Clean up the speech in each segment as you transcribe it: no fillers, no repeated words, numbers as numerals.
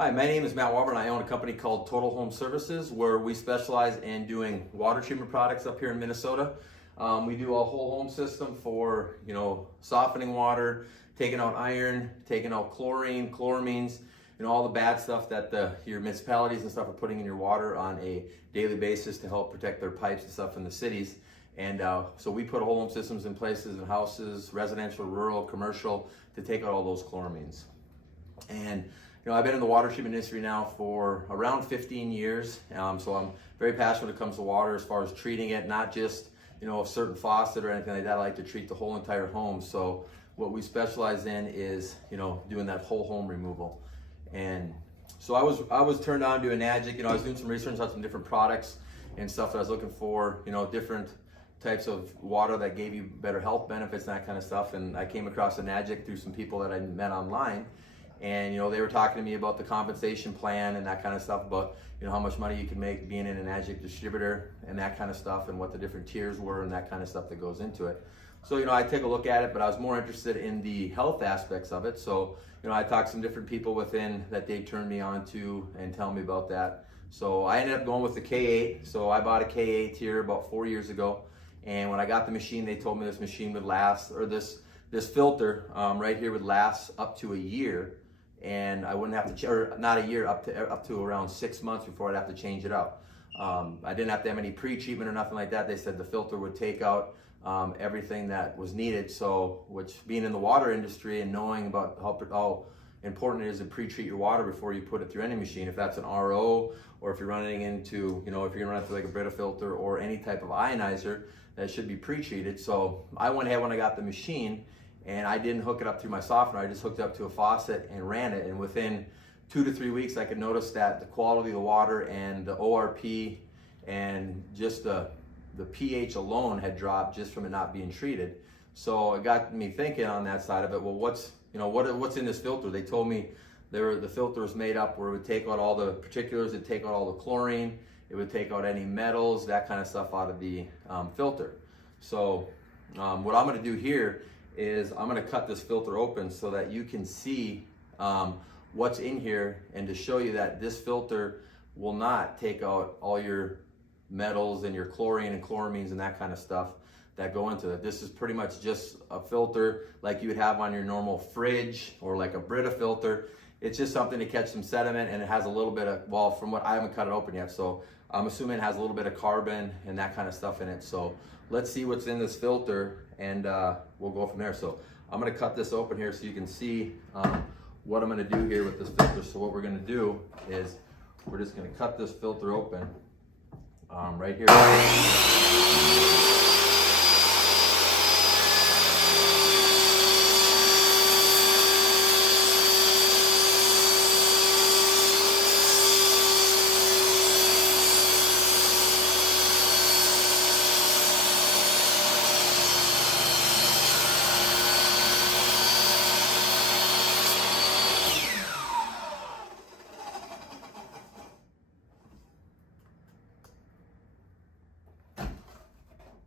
Hi, my name is Matt Walber and I own a company called Total Home Services where we specialize in doing water treatment products up here in Minnesota. We do a whole home system for, softening water, taking out iron, taking out chlorine, chloramines, all the bad stuff that your municipalities and stuff are putting in your water on a daily basis to help protect their pipes and stuff in the cities. And so we put whole home systems in places and houses, residential, rural, commercial, to take out all those chloramines. And I've been in the water treatment industry now for around 15 years, so I'm very passionate when it comes to water as far as treating it, not just a certain faucet or anything like that. I like to treat the whole entire home. So what we specialize in is doing that whole home removal. And so I was turned on to Enagic. I was doing some research on some different products and stuff that I was looking for, different types of water that gave you better health benefits and that kind of stuff. And I came across Enagic through some people that I met online. And they were talking to me about the compensation plan and that kind of stuff, about how much money you can make being an Enagic distributor and that kind of stuff, and what the different tiers were and that kind of stuff that goes into it. So I take a look at it, but I was more interested in the health aspects of it. So I talked to some different people within that they turned me on to and tell me about that. So I ended up going with the K8. So I bought a K8 here about 4 years ago, and when I got the machine, they told me this machine would last, or this filter right here would last up to a year. And I wouldn't have to, or not a year, up to around 6 months before I'd have to change it out. I didn't have to have any pre-treatment or nothing like that. They said the filter would take out everything that was needed. So, which being in the water industry and knowing about how important it is to pre-treat your water before you put it through any machine, if that's an RO, or if you're running into, if you're gonna run through like a Brita filter or any type of ionizer, that should be pre-treated. So I went ahead when I got the machine, and I didn't hook it up through my softener. I just hooked it up to a faucet and ran it. And within 2 to 3 weeks, I could notice that the quality of the water and the ORP and just the pH alone had dropped just from it not being treated. So it got me thinking on that side of it. Well, what's in this filter? They told me the filter was made up where it would take out all the particulars, it'd take out all the chlorine, it would take out any metals, that kind of stuff out of the filter. So what I'm going to do here is I'm going to cut this filter open so that you can see what's in here, and to show you that this filter will not take out all your metals and your chlorine and chloramines and that kind of stuff that go into it. This is pretty much just a filter like you would have on your normal fridge or like a Brita filter. It's just something to catch some sediment, and it has a little bit of, well, from what I haven't cut it open yet, so I'm assuming it has a little bit of carbon and that kind of stuff in it. So let's see what's in this filter, and we'll go from there. So I'm going to cut this open here so you can see what I'm going to do here with this filter. So what we're going to do is we're just going to cut this filter open right here.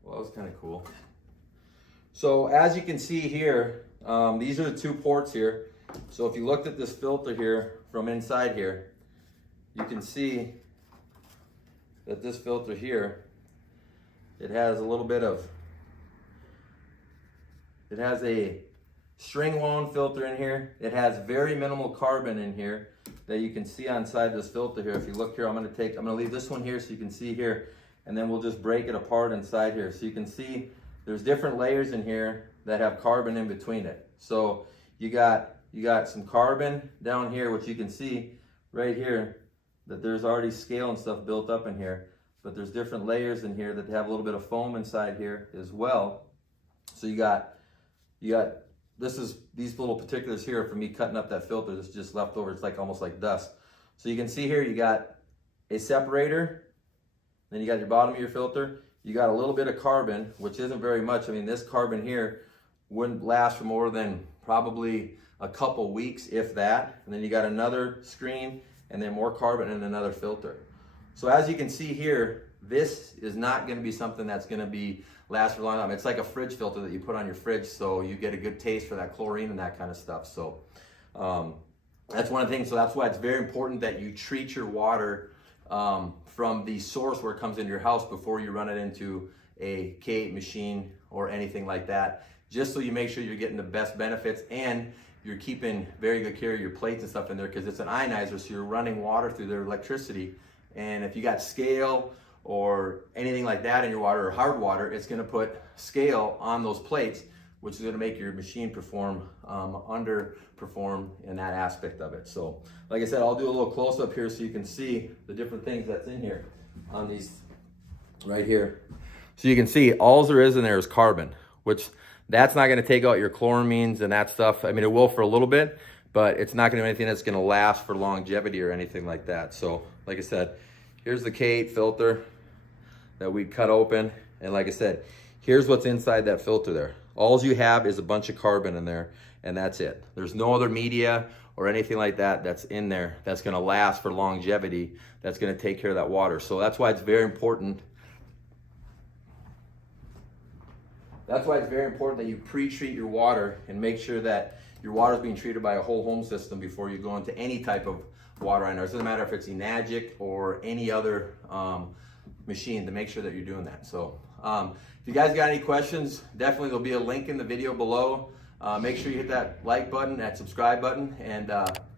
Well, that was kind of cool. So as you can see here, these are the 2 ports here. So if you looked at this filter here from inside here, you can see that this filter here, it has a little bit of, it has a string wound filter in here. It has very minimal carbon in here that you can see inside this filter here. If you look here, I'm going to leave this one here so you can see here, and then we'll just break it apart inside here. So you can see there's different layers in here that have carbon in between it. So you got some carbon down here, which you can see right here, that there's already scale and stuff built up in here. But there's different layers in here that have a little bit of foam inside here as well. So you got these little particulars here from me cutting up that filter. This is just left over. It's like almost like dust. So you can see here you got a separator. Then you got your bottom of your filter. You got a little bit of carbon, which isn't very much. I mean, this carbon here wouldn't last for more than probably a couple weeks, if that. And then you got another screen, and then more carbon and another filter. So as you can see here, this is not going to be something that's going to last for a long time. It's like a fridge filter that you put on your fridge, so you get a good taste for that chlorine and that kind of stuff. So That's one of the things. So that's why it's very important that you treat your water from the source where it comes into your house before you run it into a K8 machine or anything like that, just so you make sure you're getting the best benefits and you're keeping very good care of your plates and stuff in there, because it's an ionizer, so you're running water through their electricity. And if you got scale or anything like that in your water, or hard water, it's going to put scale on those plates, which is going to make your machine underperform in that aspect of it. So like I said, I'll do a little close up here so you can see the different things that's in here on these right here. So you can see all there is in there is carbon, which that's not going to take out your chloramines and that stuff. I mean, it will for a little bit, but it's not going to do anything that's going to last for longevity or anything like that. So like I said, here's the K8 filter that we cut open. And like I said, here's what's inside that filter there. All you have is a bunch of carbon in there, and that's it. There's no other media or anything like that that's in there that's going to last for longevity, that's going to take care of that water. So that's why it's very important. That's why it's very important that you pre-treat your water and make sure that your water is being treated by a whole home system before you go into any type of water ionizer. It doesn't matter if it's Enagic or any other machine, to make sure that you're doing that. So if you guys got any questions, definitely there'll be a link in the video below. Make sure you hit that like button, that subscribe button, and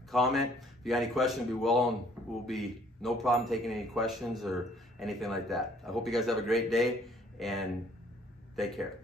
comment. If you got any questions, we'll be no problem taking any questions or anything like that. I hope you guys have a great day, and take care.